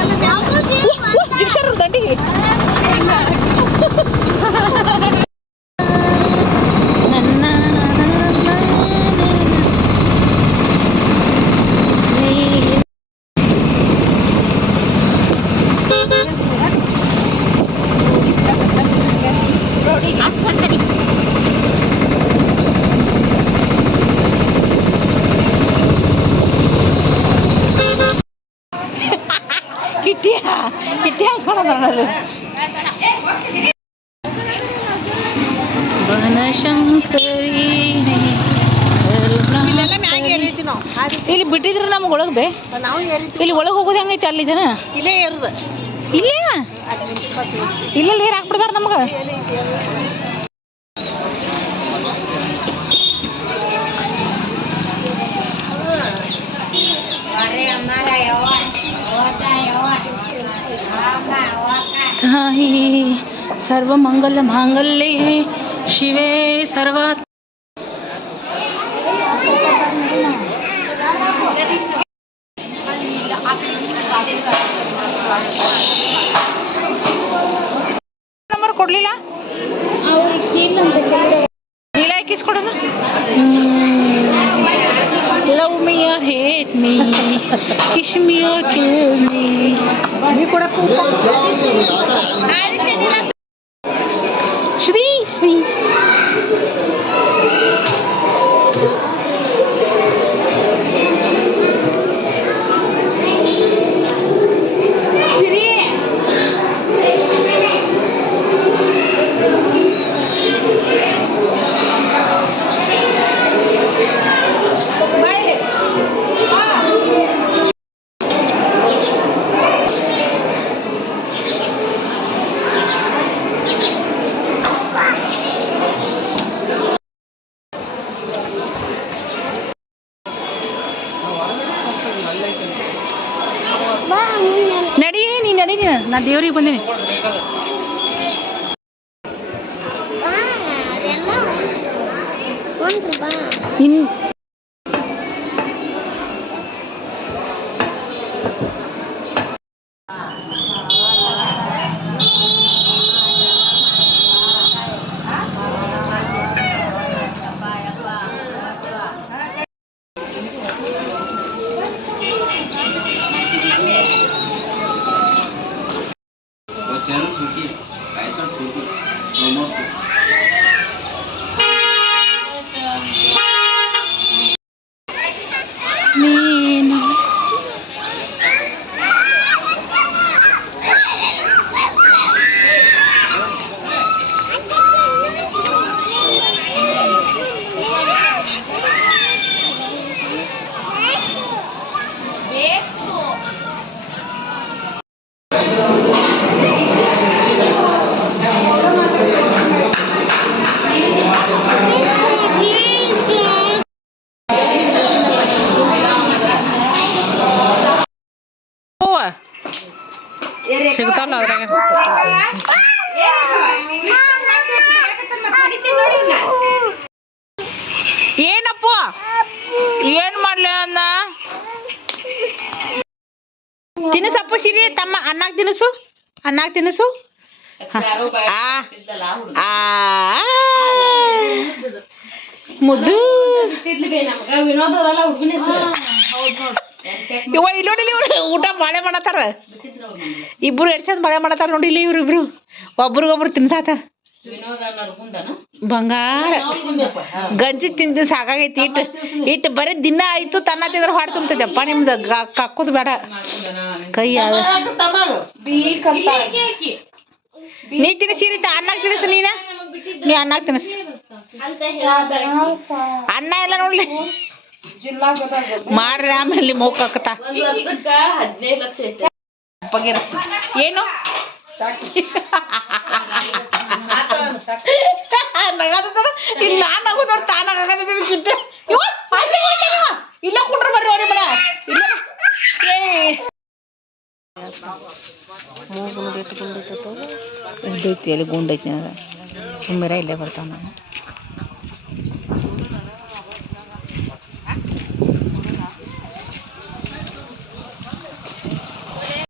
Wah, wah, geser tadi. ಇಲ್ಲಿ ಬಿಟ್ಟಿದ್ರು ನಮ್ಗೆ ಒಳಗೆ ಬೇ. ಇಲ್ಲಿ ಒಳಗೆ ಹೋಗೋದು ಹೆಂಗೈತಿ ಅಲ್ಲಿ ಜನ? ಇಲ್ಲೇ ಇಲ್ಲೇ? ಇಲ್ಲ ನೀರು ಹಾಕ್ಬಿಡ್ತಾರ ನಮ್ಗೆ? ತಾಯಿ ಸರ್ವಮಂಗಲ ಮಾಂಗಲ್ಯೆ ಶಿವೇ ಸರ್ವ ನಂಬರ್ ಕೊಡ್ಲಿಲ್ಲ ನೀಲ ಹಾಕಿಸ್ಕೊಡೋಣ love me or hate or hate me. Kiss me or kill me. I'll ನಡಿ ನೀ ನಡಿ ನೀನು ನಾ ದೇವ್ರಿಗೆ ಬಂದೀನಿ चैनल है आयकर सूखी प्रोमो ಸಿಗ್ತಾವಲ್ಲ ಅದ್ರಾಗ ಏನಪ್ಪ? ಏನ್ ಮಾಡ್ಲಿ ಅನ್ನ? ತಿನಿಸಪ್ಪ ಸಿರಿ ತಮ್ಮ ಅನ್ನಾಗ ತಿನಸು ಅನ್ನಾಗ ತಿನಸು ಮುದ್ದು. ಇವ ಇಲ್ಲೋಡಿಲಿ ಊಟ ಬಾಳೆ ಮಾಡತ್ತಾರ. ಇಬ್ರು ಎಷ್ಟ್ ಚಂದ ಮಳೆ ಮಾಡತ್ತಾರ ನೋಡಿ ಇಲ್ಲಿ ಇವ್ರು ಇಬ್ರು. ಒಬ್ರಿಗೊಬ್ರು ತಿನ್ಸಾತ. ಬಂಗಾರ. ಗಂಜಿ ತಿಂದು ಸಾಕಾಗೈತಿ. ಇಟ್ಟು ಇಟ್ಟು ಬರೀ ದಿನ ಆಯ್ತು ತನ್ನ ತಿಂದ್ರೆ ಹೊಡೆ ತುಂಬ್ತೈತಪ್ಪ ನಿಮ್ದು. ಕಕ್ಕುದು ಬೇಡ. ಕೈ ಅದ ನೀ ತಿನ್ಸಿರಿ ಅನ್ನಾಗ ತಿನ್ಸು ನೀನ? ನೀ ಅನ್ನಾಗ ತಿನ್ಸು ಅನ್ನ ಎಲ್ಲ ನೋಡ್ಲಿ. ಮಾಡ್ರಿ ಆಮೇಲೆ ಮೂಕ್ ಹಾಕತಾ ಏನು? ನಗಾತದ ಇಲ್ಲಿ ನಾನು. ಇಲ್ಲ ಕುಂಡ್ರ ಬರ್ರಿ ಅವ್ರಿ ಮನೆ ಇಲ್ಲ. ಏ. ಗುಂಡೈತಿ ಅಲ್ಲಿ ಗುಂಡೈತಿ. ನನಗೆ ಸುಮ್ಮನೆ ಇಲ್ಲೇ ಬರ್ತಾವ ನಾನು